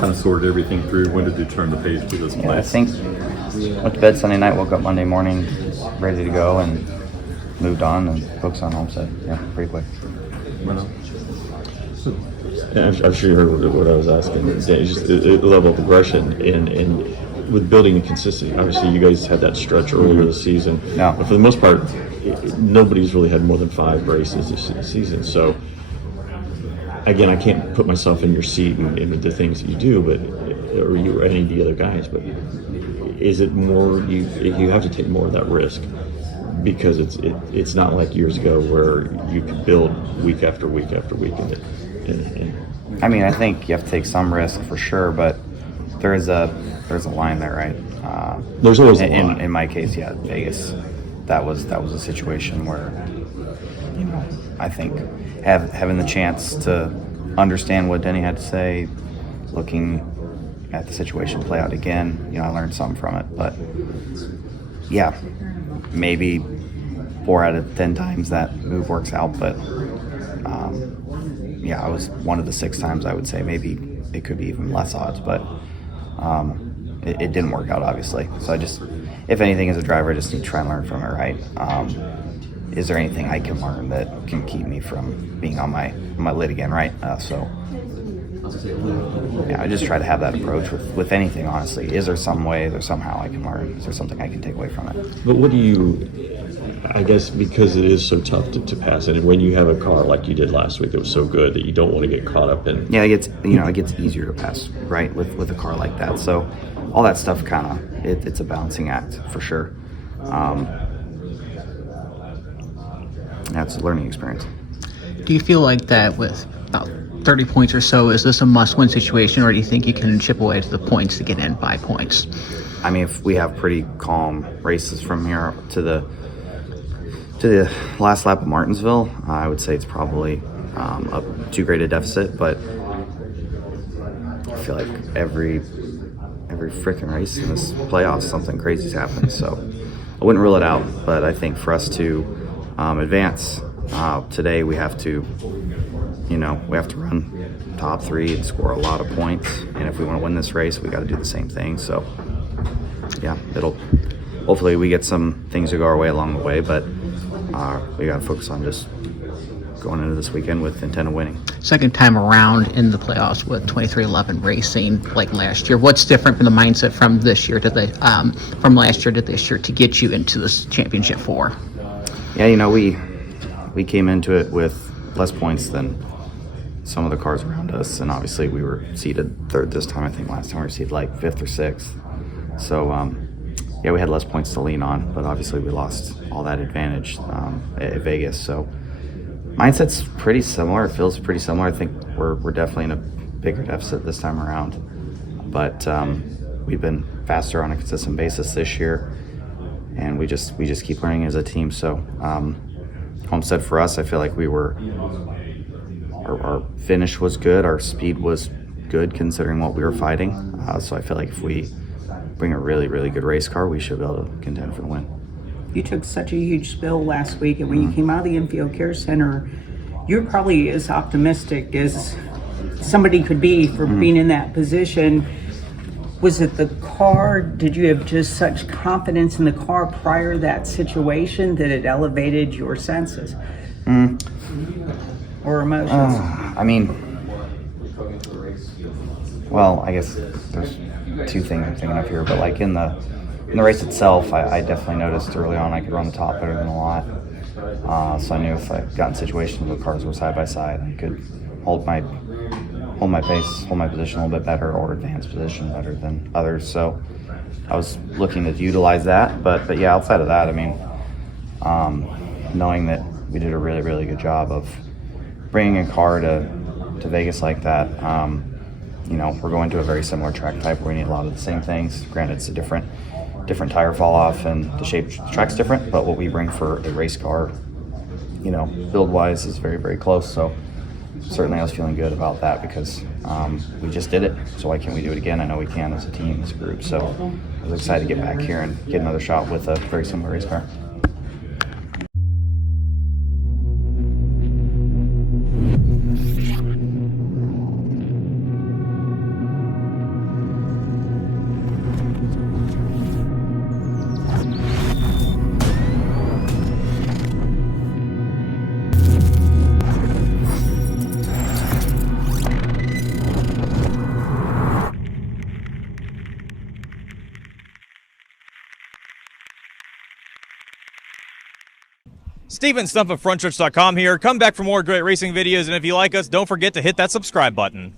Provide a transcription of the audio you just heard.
kind of sorted everything through? When did you turn the page to this place? Yeah, I think went to bed Sunday night, woke up Monday morning ready to go, and moved on and focused on Homestead. Yeah, pretty quick. I'm sure you heard what I was asking. It's just a level of progression and with building a consistency. Obviously, you guys had that stretch earlier this season. Yeah. But for the most part, nobody's really had more than 5 races this season. So, again, I can't put myself in your seat and the things that you do, or you or any of the other guys. But is it more you have to take more of that risk? Because it's not like years ago where you could build week after week after week. I mean, I think you have to take some risk for sure, but there's a line there, right? There's always a line. In my case, yeah, Vegas, that was a situation where, I think having the chance to understand what Denny had to say, looking at the situation play out again, I learned something from it. But yeah, maybe 4 out of 10 times that move works out, but I was one of the 6 times I would say maybe it could be even less odds, but it didn't work out, obviously. So if anything, as a driver, I just need to try and learn from it, right? Is there anything I can learn that can keep me from being on my lid again, right? I just try to have that approach with anything, honestly. Is there some way, is there somehow I can learn? Is there something I can take away from it? But what do you, I guess because it is so tough to pass it, and when you have a car like you did last week that was so good that you don't want to get caught up in. Yeah, it gets easier to pass, right, with a car like that. So all that stuff it's a balancing act for sure. That's a learning experience. Do you feel like that with about 30 points or so, is this a must-win situation, or do you think you can chip away to the points to get in by points? I mean, if we have pretty calm races from here to the last lap of Martinsville, I would say it's probably too great a deficit, but I feel like every freaking race in this playoffs, something crazy's happened. So I wouldn't rule it out, but I think for us to advance today, we have to run top 3 and score a lot of points. And if we want to win this race, we got to do the same thing. So yeah, hopefully we get some things to go our way along the way, but we got to focus on just going into this weekend with intent of winning. Second time around in the playoffs with 2311 racing like last year. What's different from the mindset from this year from last year to this year to get you into this championship 4? Yeah, we came into it with less points than some of the cars around us, and obviously we were seated 3rd this time. I think last time we were seated like 5th or 6th. So we had less points to lean on, but obviously we lost all that advantage at Vegas. So mindset's pretty similar. It feels pretty similar. I think we're definitely in a bigger deficit this time around, but we've been faster on a consistent basis this year, and we just keep learning as a team. So Homestead for us, I feel like our finish was good, our speed was good considering what we were fighting. So I feel like if we bring a really, really good race car, we should be able to contend for the win. You took such a huge spill last week, and when you came out of the infield care center, you're probably as optimistic as somebody could be for being in that position. Was it the car? Did you have just such confidence in the car prior to that situation that it elevated your senses or emotions? I guess there's 2 things I'm thinking of here, but like in the race itself, I definitely noticed early on I could run the top better than a lot. So I knew if I got in situations where cars were side by side, I could hold my pace, hold my position a little bit better, or advance position better than others. So I was looking to utilize that, but yeah, outside of that, knowing that we did a really, really good job of bringing a car to Vegas like that. We're going to a very similar track type where we need a lot of the same things. Granted, it's a different tire fall off and the shape of the track's different, but what we bring for a race car, build wise is very, very close. So certainly I was feeling good about that because we just did it. So why can't we do it again? I know we can as a team, as a group. So I was excited to get back here and get another shot with a very similar race car. Steven Stump of Frontstretch.com here. Come back for more great racing videos, and if you like us, don't forget to hit that subscribe button.